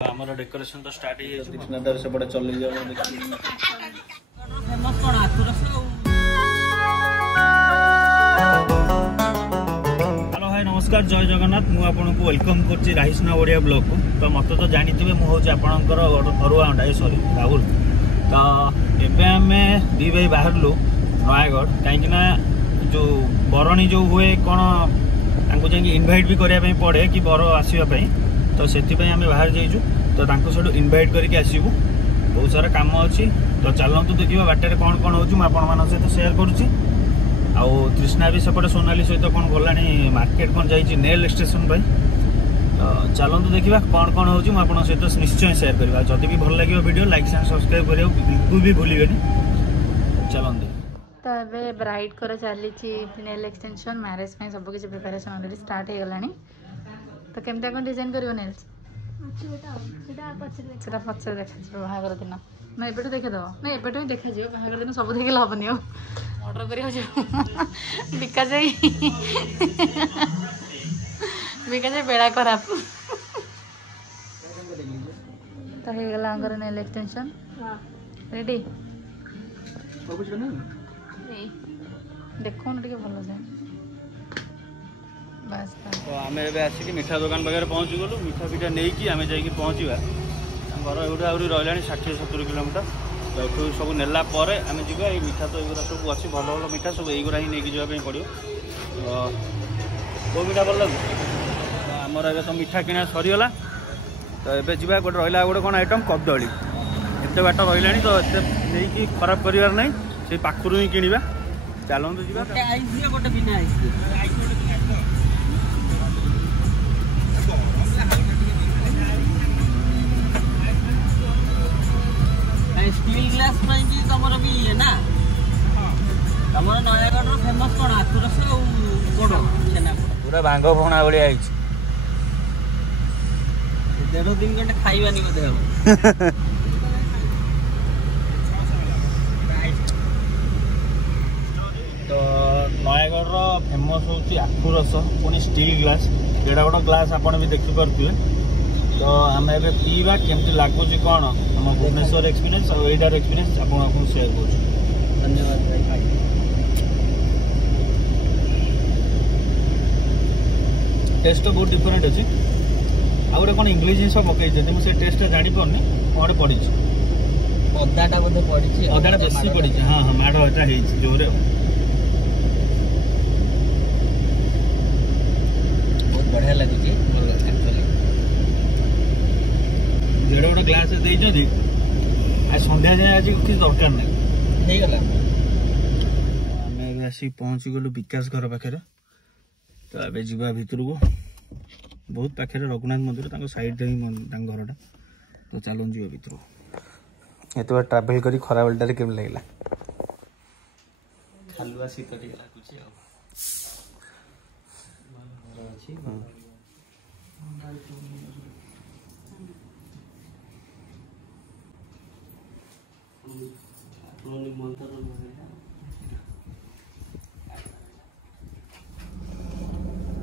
हमर डेकोरेशन तो स्टार्ट ही कृष्णदार से बड़े चल जाओ फेमस कोन आतुरस। हेलो हाय नमस्कार जय जगन्नाथ मु आपनको वेलकम करछि राहिसना ओडिया ब्लॉग को। तो मत तो जानिथिबे मु होछि आपनकर अरुआ अंडा सॉरी राहुल। तो एबे हमें दी भाई बाहरलु नयागढ़ कहीं ना जो बरणी जो हुए कौन तांको जाके इनवाइट भी करिया पई पड़े कि बर आसीबा पई। तो सेति पई हमें बाहर जाइछु तो तांको सडो इनवाइट करके आसीबु। बहुत सारा काम अछि तो चलंतु देखिबा बाटे कौन कौन होछु म आपन मान सहित शेयर करूछि। आउ कृष्णा भी सेपटे सोनाली सहित कौन गलानी मार्केट कौन जाइछि नेल स्टेशन भाई। तो चलंतु देखिबा कौन कौन होछु म आपन सहित निश्चय शेयर करबा। जदि भी भल लागियो वीडियो लाइक एंड सब्सक्राइब करियो बिल्कुल भी भूलिबेनी। चलंतु तो ये ब्राइड कर चली नेल एक्सटेंशन मैरेज में सब किसी प्रिपरेशन ऑलरेडी स्टार्ट हो गलानी। तो केमता कौन डिजाइन करियो नेल्स सेटा पछरे देखा बाहागर दिन ना एबेटू देखे दो ना एबेटू ही देखा जियो बाहागर दिन सब देखिले हबनी हो ऑर्डर करियो जो बिकाज बेड़ा खराब तो हो गला अंगर नेल एक्सटेंशन रेडी देखो ना टिके भलो से बस। तो आम एबे आसिक मिठा दुकान पाखे पहुँची गलु मिठा पिठा नहीं कि आम जाइए पहुँचा घर एवं आहरी रहा 60-70 किलोमीटर। तो ये सब नेला आम जा मिठा तो युवा सब अच्छी भल भल मिठा सब युवा ही नहीं जावाई पड़ो। तो मिठा भल लगे आमर ए तो मिठा किना सरीगला। तो ये जा गोटे रहा गोटे कौन आइटम कदली एत बाट रहा तो ये खराब करार ना से पाखर ही किणवा चलते स्टील ग्लास तुम भी ये ना तुम नयागढ़ फेमस कौन आतुरस पूरा भांग फणा भाई आई 1.5 दिन घंटे खाइबानी बोधे तो नयागढ़ फेमस हूँ आखु रस पुणी स्टील ग्लास जेड़ा गोटे ग्लास आप भी देखिपे। तो आम ए पीवा केमती लगुच कौन आम भुवनेश्वर एक्सपीरियंस और एटार एक्सपीरियंस आपको शेयर कर। धन्यवाद भाई। टेस्ट तो बहुत डिफरेंट अच्छी आ गए कौन इंग्लिश जिन पकई मुझे टेस्ट जानी पार्नी कौन पड़ी अदाटा बोधे पड़ी अदाटा बेसी पड़ी। हाँ हाँ माड़ एटा जोरे बहुत बढ़िया लगुच जेड़े गोटे ग्लास देती आज संध्या जाए आज किसी दरकार नहीं आम आसिक पहुँची गलु विकास घर पाखे। तो ए जा भितर को बहुत पाखे रघुनाथ मंदिर साइड ही घरटा। तो चलूँ जी भितर एत बार ट्रावेल कर खरा बेलटार केम लगे खालुआ शीत लगुच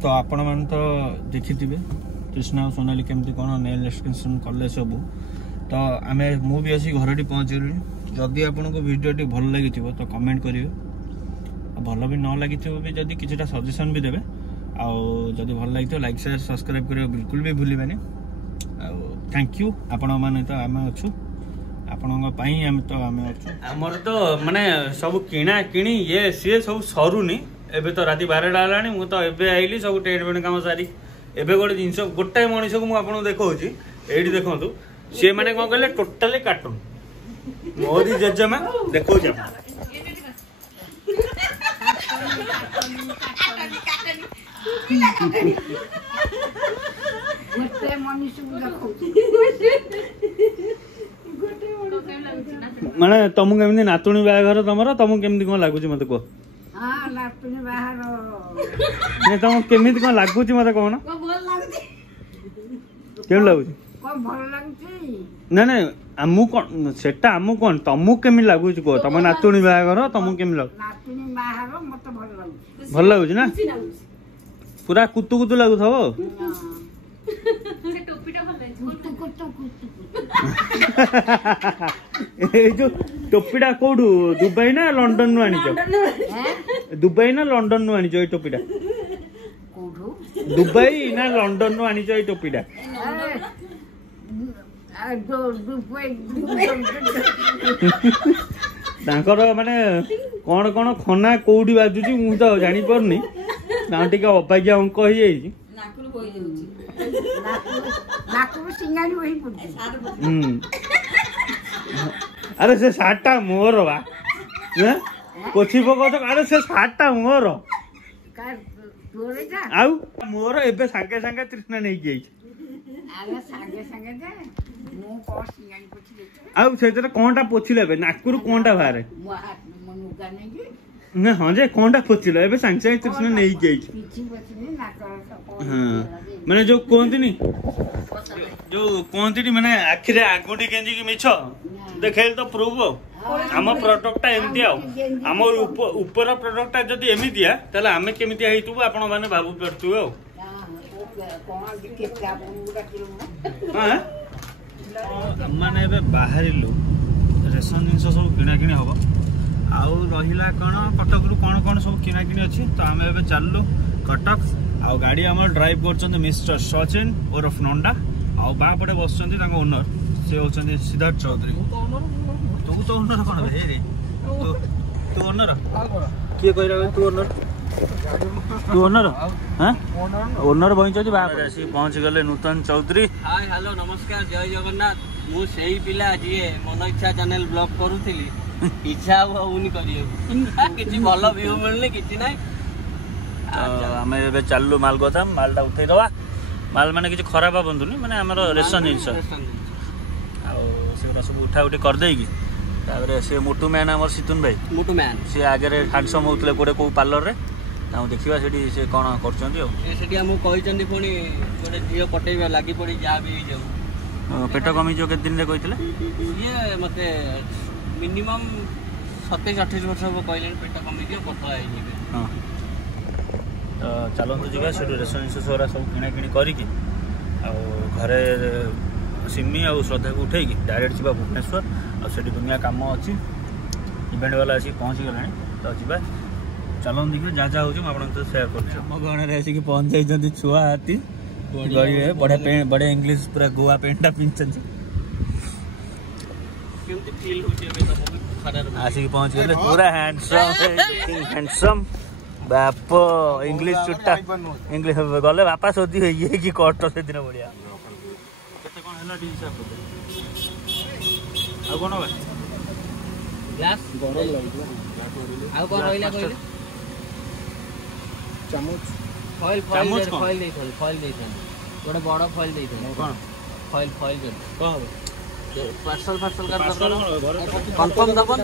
तो आपण मान तो देखिथे कृष्णा और सोनाली केमती कौन नेल एक्सटेंशन कले सब। तो आम मुझे आसी घर पहुँची जदि आपन को वीडियो भल लगी तो कमेंट करेंगे भल भी न लगी भी जदि किसी सजेशन भी देवे आदि भल लगी लाइक शेयर सब्सक्राइब करें बिल्कुल भी भूलिबानी। थैंक यू आपण मैंने तो आम अच्छु आपण तो आम आमर तो माने सब किणा किणी ये सी सब सरुनी एबे तो राति 12टा हलानी मु तो एबे आइली सब टेंट पेंट काम सारी एबे गोटे जिनस गोटाए मनीष को मुझे देखा एठी देखंतु सी माने कौन कहले टोटाली कार्टून मोदी जेजेमा देखो माने तुमको केमती नातुणी बाहागर तुमको केमती कौन लगुच मत कह तुम केमिति कौन लगुच मत कहना केम लगुच ना ना आमु कौन सेटा आमु कौन तुमको केमि लगुच कह तुम नातुणी बाहागर तुमको केमि लग भल लगुच ना पूरा कुतु कुतु लगुथबो टोपीटा भल जो टोपीटा कोडू दुबई ना लंडन नु आनी दुबई ना लंडन नु आनी ये टोपीटा दुबई ना लंडन नु आनी ये टोपीटा माने कौन कौन खना कौटी बाजुची मु तो जानी परनी ना टिके अपाग्या अंक हो जाई अरे से साटा मोर बा पोछी पको तो अरे से साटा मोर आउ मोर एबे संगे संगे तृष्णा नहीं गई आउ से कोनटा पोछिले बे नाकरु कोनटा बाहर ना हाँ जे कोनटा पोछिले एबे संगे संगे तृष्णा नहीं गई हां माने जो कोंतिनी माने आखिरे आगुटी केंजी की मिछ देखेल तो प्रूफ आम प्रोडक्टटा एमती आम ऊपर प्रोडक्टटा जदि एमितिया ताले आमे केमितिया हेतु आपण माने भाबु परतु माने एबे बाहरिलु रेशन जिनस सब किना किनी हबो आउ रहिला कोन कटक रु कोन कोन सब किना किनी अछि तो आमे एबे चललु कटक आउ गाड़ी हमर ड्राइव करछन मिस्टर सचिन ओरफ नंडा आउ बा पटे बसछन तांको ओनर से होछन सिद्धार्थ चौधरी तू तो ओनर कोन बे रे तू ओनर के कहिरा तू ओनर हां ओनर बहिन्छ बा आसी पहुंच गले नूतन चौधरी हाय हेलो नमस्कार जय जगन्नाथ मु सेही पिला जिए मन इच्छा चैनल ब्लॉग करूथिली इच्छा होउनी करियो किछि भलो व्यू मिलने किछि नै आमे एबे चाललु माल गोदाम मालटा उठै दवा माल माने किछि खराब बंधुनी माने हमर रेशन जिंस आ सेरा सब उठा उठी कर देगी तारे से मोटू मैन हमर सितुन भाई मोटू मैन से आगे रे हैंडसम होतले कोडे को पार्लर रे ताऊ देखिबा सेठी से कोन करचंदी ओ सेठी हम कहि चंदी पुनी कोडे जियो पटेबा लागि पड़ी जा भी जाऊ पेट कमी जो के दिन रे कहितले ये मते मिनिमम 27-28 वर्ष हो कहले पेट कमी दियो पतला आइ जेबे हां तो चलो तो जीवा से रेशन सोरा सब किना किनी करी की आ घरे सिमी आ श्रद्धा को उठे की डायरेक्ट जीवा भुवनेश्वर आ सेठी दुनिया काम अछि इवेंट वाला अछि पहुंच गलानी तो जीवा चलो देखिए जा जा होछ आपण तो शेयर कर हम गण रे आसी की पहुंच जाई जंदी छुआ हाती गड़ी है बड़े इंग्लिश पूरा गोवा पेंटा पिनचन केमती फील होचे बे तो खरार आसी की पहुंच गले पूरा हैंडसम बाप इंग्लिश चुट्टा इंग्लिश गले बापा सोदी ये की कट से दिन बढ़िया केते कोन हला डी हिसाब कर आ कोन बा ग्लास गरम लागो आ कोन रहिला कइले चामच फॉइल दे गोटे बड़ फॉइल दे कोन फॉइल दे कहो पार्सल कर कंफर्म दबन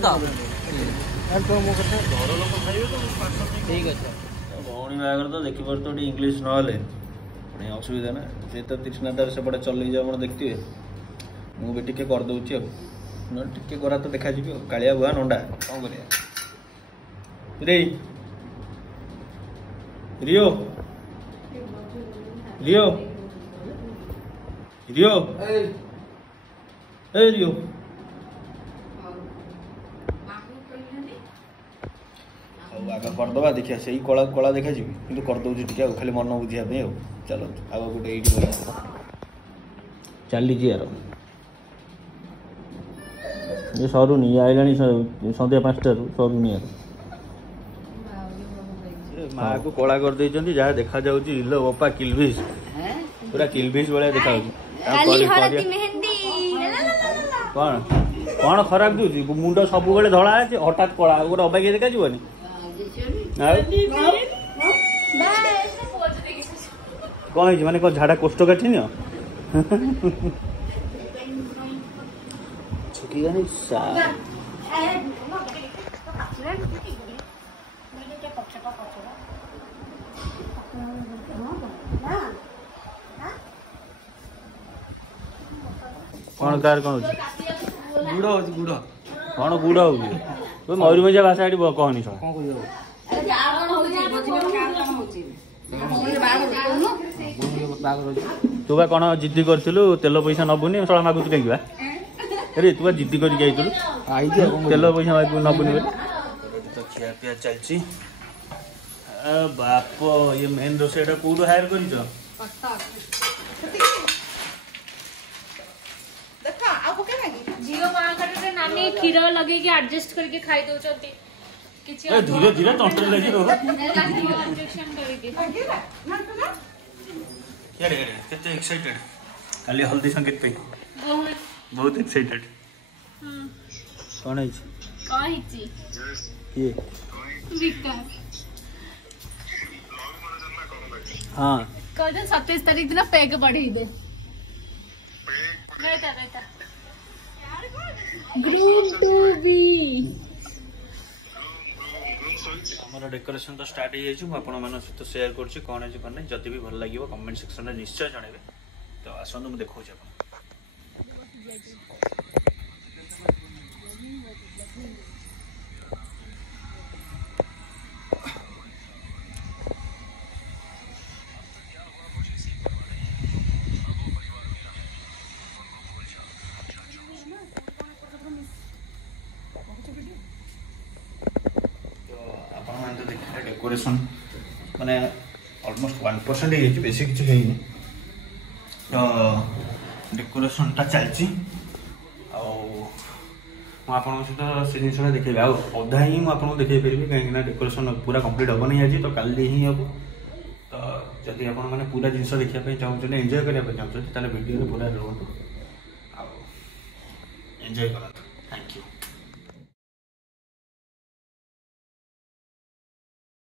तो ठीक है भौणी बागर तो देखी पार तो इंग्लिश नहले असुविधा ना से तो तृष्णादार से बड़े चल जा देखते मुझे टिके कर दूची टिके गरा तो देखा जी कालिया बुआ नंडा कौन कर रियो रियो रियो ए रियो आगे करदे देखिए से कला कला देखा जी कि करदे टे खाली मन बुझापी चलो आगे गोटे ये चली यार ये सरुनी आईला सन्ध्या 5टार सरुनी यार माँ को कला कर जहाँ देखा जालो बापा किलभिश पूरा किलभिश भाया देखा कौन कौन खराब दूसरी मुंड सब धड़ा है हठात कला गोटे अबागिया देखा जीवन कौन है माने कौन झाड़ा कोष्ठ काटिन छुकीगानी कौन कार कौन गुड़ हो गुड़ कौन गुड़ हो मयूरभंजा भाषा ये कहनी सब कौन तू बा कौन जिद्दी करथिलु तेल पैसा नबुनी सळा मागुत कहीं बा अरे तू बा जिद्दी करके आइतलु तेल पैसा मागु नबुनी बोली तो खिया पिया चलची बाप ये मेन रोसेटा कोडो हायर करिछ देखा आपको क्या लगी जियो मां करे नानी खीर लगे के एडजस्ट करके खाई दो चलती किछि ए धीरे धीरे टंटर लगी रो ऑब्जेक्शन करके क्या रे कितने एक्साइटेड खाली हल्दी संगीत पे बहुत एक्साइटेड कौन है कहिछि ये विकास हां कदन 27 तारीख दिन पैक बढ़ी दे रहता ग्रूम टू बी हमारा डेकोरेशन तो स्टार्ट हो जाइए आपण मान सहित शेयर करछि कोन है कोन नहीं जति भी भल लागिवो कमेंट सेक्शन में निश्चय जणेबे तो आसनु मु देखौ छी आपण डेकोरेशन माने ऑलमोस्ट 1% है बेसी किछ है तो डेकोरेशन ता चलची आ मु आपन सहित से जिनसा देखैबे आ अधा ही मु आपन देखै परबे कहीं ना डेकोरेशन पूरा कंप्लीट हो नहीं आज तो काली ही हो तो जदि आपन माने पूरा जिनसा देखिया पे चाहू एंजॉय करिया पे चाहू ताले वीडियो रे पूरा रहू आ एंजॉय करत